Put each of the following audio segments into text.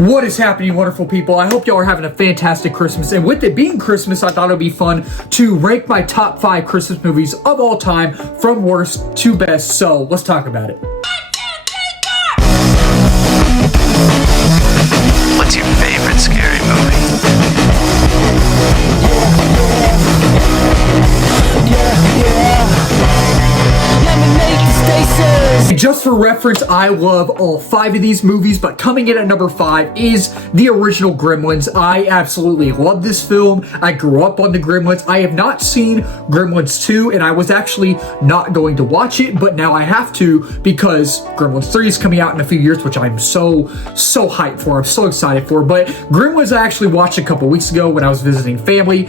What is happening, wonderful people? I hope y'all are having a fantastic Christmas. And with it being Christmas, I thought it would be fun to rank my top 5 Christmas movies of all time from worst to best. So let's talk about it. What's your favorite scary movie? Just for reference, I love all 5 of these movies, but coming in at number 5 is the original Gremlins. I absolutely love this film. I grew up on the Gremlins. I have not seen Gremlins 2, and I was actually not going to watch it, but now I have to because Gremlins 3 is coming out in a few years, which I'm so hyped for. I'm so excited for. But Gremlins I actually watched a couple weeks ago when I was visiting family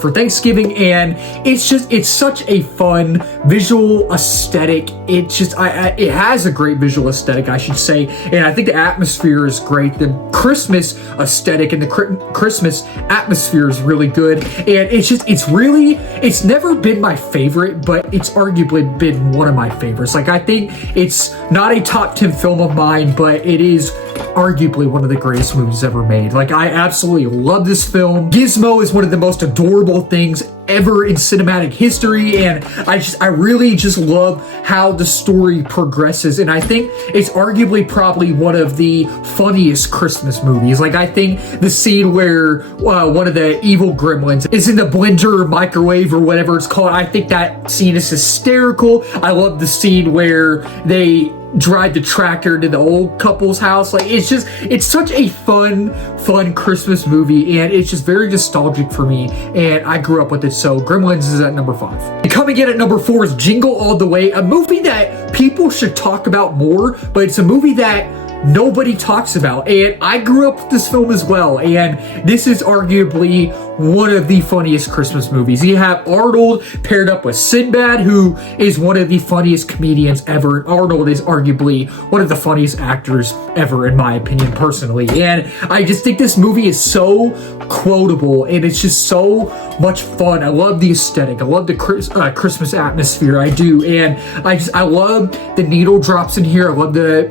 for Thanksgiving, and it's such a fun visual aesthetic. It has a great visual aesthetic, I should say, and I think the atmosphere is great. The Christmas aesthetic and the Christmas atmosphere is really good, and it's never been my favorite, but it's arguably been one of my favorites. Like, I think it's not a top 10 film of mine, but it is arguably one of the greatest movies ever made. Like, I absolutely love this film. Gizmo is one of the most adorable things ever in cinematic history, and I really just love how the story progresses, and I think it's arguably probably one of the funniest Christmas movies. Like, I think the scene where one of the evil gremlins is in the blender or microwave or whatever it's called, I think that scene is hysterical. I love the scene where they drive the tractor to the old couple's house. Like, it's such a fun Christmas movie, and it's just very nostalgic for me, and I grew up with it. So Gremlins is at number 5. And coming in at number 4 is Jingle All The Way, a movie that people should talk about more, but it's a movie that nobody talks about, and I grew up with this film as well, and this is arguably one of the funniest Christmas movies. You have Arnold paired up with Sinbad, who is one of the funniest comedians ever. Arnold is arguably one of the funniest actors ever, in my opinion, personally, and I just think this movie is so quotable, and it's just so much fun. I love the aesthetic. I love the Christmas atmosphere. I do, and I love the needle drops in here. I love the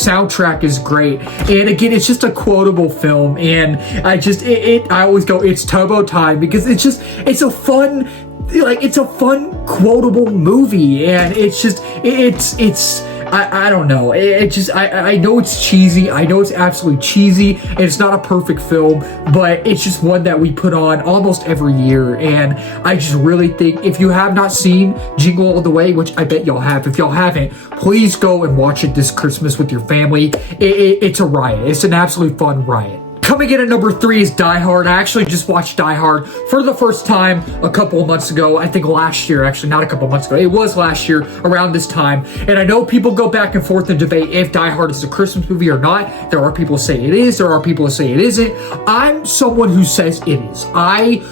soundtrack is great, and again, it's just a quotable film, and I always go, it's turbo time, because it's a fun quotable movie, and I don't know. I know it's cheesy. I know it's absolutely cheesy, and it's not a perfect film, but it's just one that we put on almost every year, and I just really think if you have not seen Jingle All The Way, which I bet y'all have, if y'all haven't, please go and watch it this Christmas with your family. It's a riot. It's an absolute fun riot. Coming in at number 3 is Die Hard. I actually just watched Die Hard for the first time a couple of months ago. I think last year, actually, not a couple of months ago. It was last year around this time. And I know people go back and forth and debate if Die Hard is a Christmas movie or not. There are people who say it is. There are people who say it isn't. I'm someone who says it is. I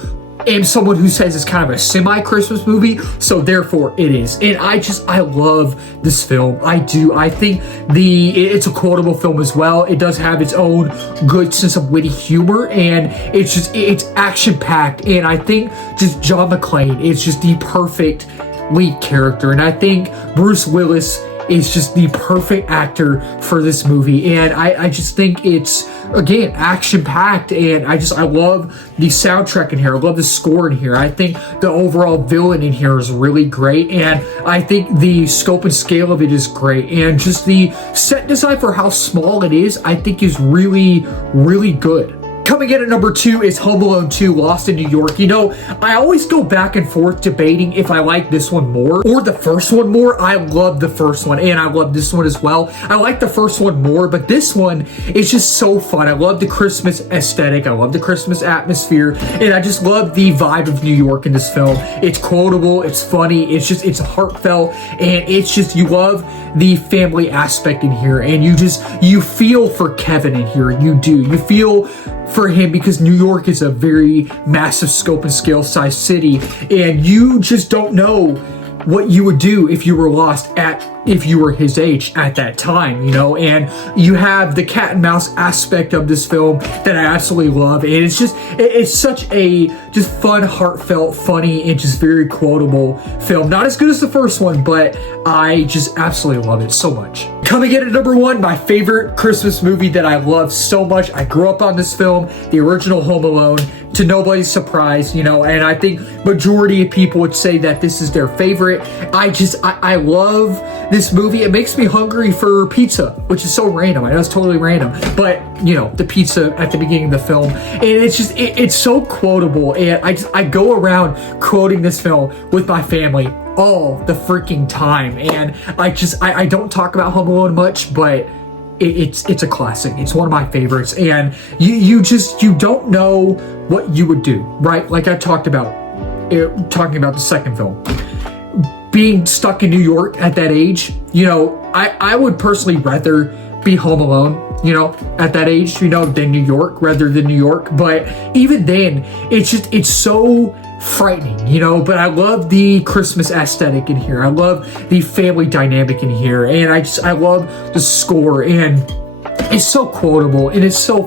am someone who says it's kind of a semi-Christmas movie, so therefore it is. And I love this film. I do. I think it's a quotable film as well. It does have its own good sense of witty humor, and it's action-packed, and I think just John McClane is just the perfect lead character, and I think Bruce Willis is just the perfect actor for this movie, and I just think it's, again, action-packed, and I love the soundtrack in here. I love the score in here. I think the overall villain in here is really great, and I think the scope and scale of it is great, and just the set design for how small it is, I think is really, really good. Coming in at number 2 is Home Alone 2, Lost in New York. You know, I always go back and forth debating if I like this one more or the first one more. I love the first one, and I love this one as well. I like the first one more, but this one is just so fun. I love the Christmas aesthetic. I love the Christmas atmosphere, and I just love the vibe of New York in this film. It's quotable, it's funny, it's heartfelt, and you love the family aspect in here, and you feel for Kevin in here. You do. You feel for him because New York is a very massive scope and scale size city, and you just don't know what you would do if you were lost if you were his age at that time, you know. And you have the cat and mouse aspect of this film that I absolutely love, and it's such a just fun, heartfelt, funny, and just very quotable film. Not as good as the first one, but I just absolutely love it so much. Coming in at number 1, my favorite Christmas movie that I love so much. I grew up on this film, the original Home Alone, to nobody's surprise, you know, and I think majority of people would say that this is their favorite. I love this movie. It makes me hungry for pizza, which is so random. I know it's totally random, but you know, the pizza at the beginning of the film, and it's so quotable, and I go around quoting this film with my family all the freaking time, and I don't talk about Home Alone much, but it's a classic. It's one of my favorites, and you don't know what you would do, right? Like I talked about, talking about the second film, being stuck in New York at that age. You know, I would personally rather be home alone, you know, at that age, you know, than New York, rather than New York. But even then, it's so frightening, you know. But I love the Christmas aesthetic in here. I love the family dynamic in here, and I love the score, and it's so quotable, and it's so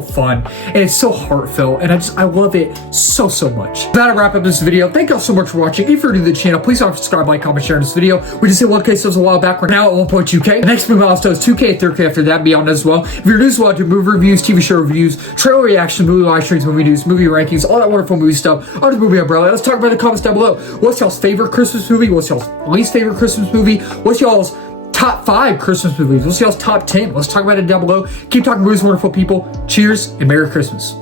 fun, and it's so heartfelt, and I love it so much. That'll wrap up this video. Thank y'all so much for watching. If you're new to the channel, please don't subscribe, like, comment, share this video. We just hit 1K subs a while back. We're now at 1.2K. The next movie milestone is 2K and 3K after that, beyond as well. If you're new to watching movie reviews, TV show reviews, trailer reaction, movie live streams, movie news, movie rankings, all that wonderful movie stuff under the movie umbrella. Let's talk about it in the comments down below. What's y'all's favorite Christmas movie? What's y'all's least favorite Christmas movie? What's y'all's top 5 Christmas movies? What's y'all's top 10? Let's talk about it down below. Keep talking movies, wonderful people. Cheers and Merry Christmas.